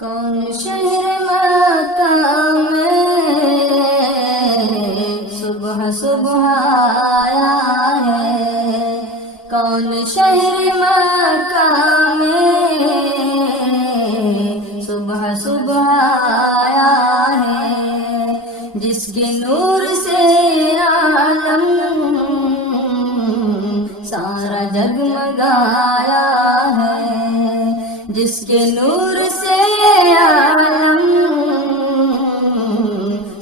کون شہر مکہ میں صبح صبح آیا ہے، کون شہر مکہ میں صبح صبح آیا ہے، جس کے نور سے عالم سارا جگمگایا ہے، جس کے نور سے عالم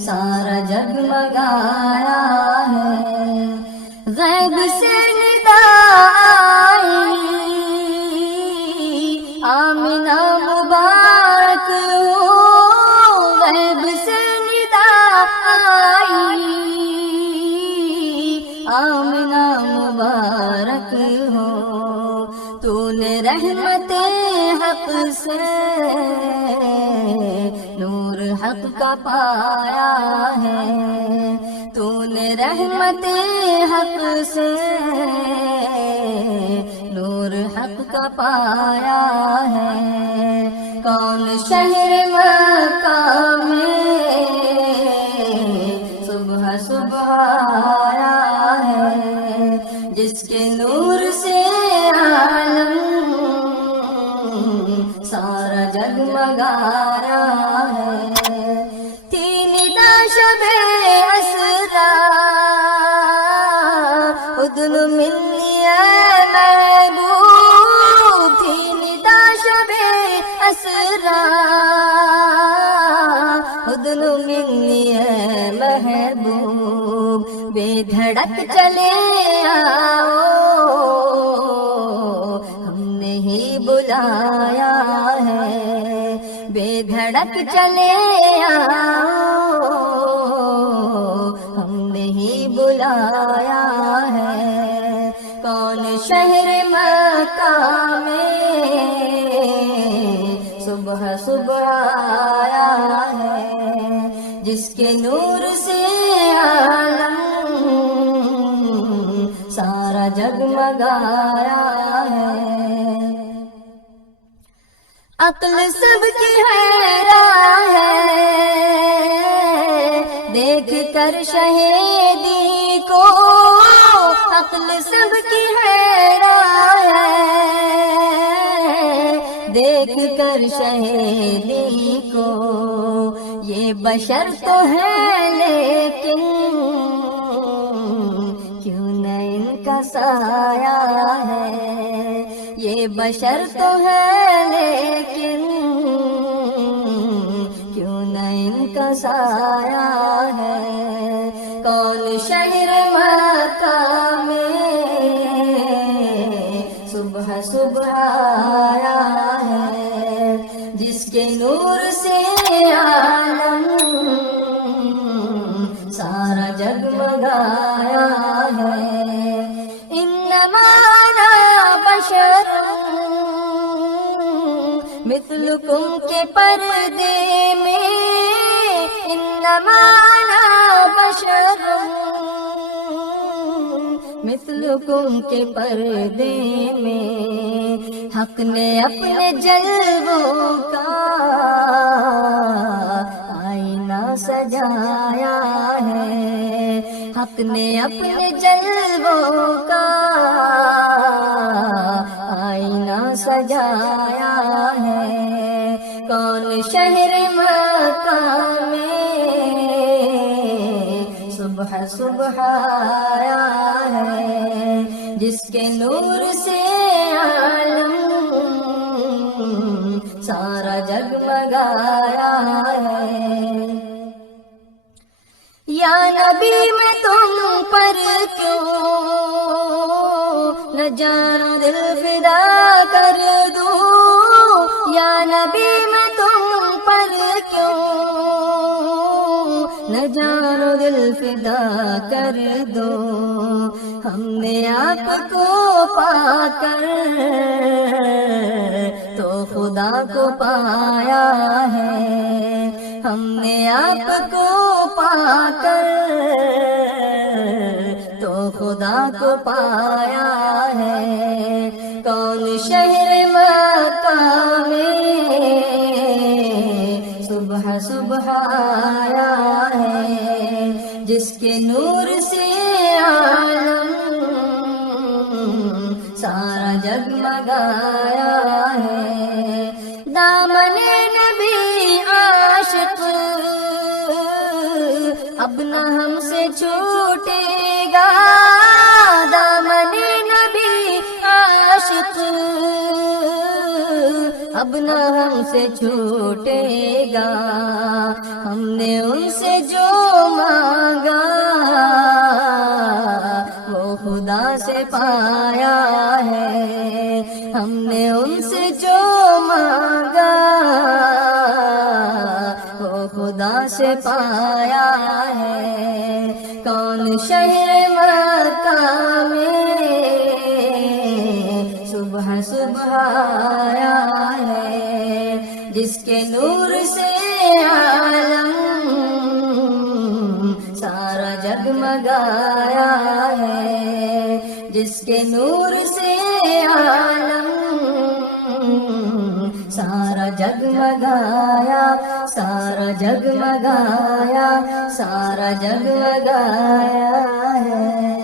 سارا جگمگایا ہے۔ غیب سے ندا آئی آمنہ مبارک ہو، غیب سے ندا آئی آمنہ مبارک ہو، تو نے رحمت حق سے نور حق کا پایا ہے، تو نے رحمت حق سے نور حق کا پایا ہے۔ کون شہر مکہ میں صبح صبح آیا ہے، جس کے نور سے عالم سارا جگمگایا ہے۔ تھی ندا شب اسرا ادن منی اے محبوب، تھی ندا شب اسرا ادن منی اے محبوب، بے دھڑک چلے آؤ ہم نے ہی بلایا ہے، بے دھڑک چلے آؤ ہم نے ہی بلایا ہے۔ کون شہر مکہ میں صبح صبح آیا ہے، جس کے نور سے عالم سارا جگمگایا ہے۔ عقل سب کی حیران ہے دیکھ کر شہیدی کو، عقل سب کی حیران ہے دیکھ کر شہیدی کو، یہ بشر تو ہے لیکن کیوں نہ ان کا سایہ ہے، یہ بشر تو ہے لیکن کیوں نہ ان کا سایہ ہے۔ کون شہر مکہ میں صبح صبح آیا ہے، جس کے نور سے عالم سارا جگمگایا ہے۔ انما انا بشر مثلکم کے پردے میں، انما انا بشر مثلکم کے پردے میں، حق نے اپنے جلووں کا آئینہ سجایا ہے، حق نے اپنے جلووں کا آئینہ سجایا ہے۔ کون شہر مکہ میں صبح صبح آیا ہے، جس کے نور سے عالم سارا جگمگایا ہے۔ یا نبی میں تم پر کیوں نہ جانا دل فدا کر دوں، یا نبی میں تم پر کیوں نہ جانا دل فدا کر دو، ہم نے آپ کو پا کر تو خدا کو پایا ہے، ہم نے آپ کو پا کر تو خدا کو پایا ہے۔ کون شہر مکہ میں جس کے نور سے عالم سارا جگمگایا ہے، دامن نبی عاشق اب نہ ہم سے چھوٹے گا، دامن نبی عاشق اب نہ ہم سے چھوٹے گا، ہم نے ان سے جو مانگا وہ خدا سے پایا ہے، ہم نے ان سے جو مانگا وہ خدا سے پایا ہے۔ کون شہر مکہ میں صبح صبح آیا ہے، جس کے نور سے عالم سارا جگمگایا ہے، جس کے نور سے عالم سارا جگمگایا، سارا جگمگایا، سارا جگمگایا ہے۔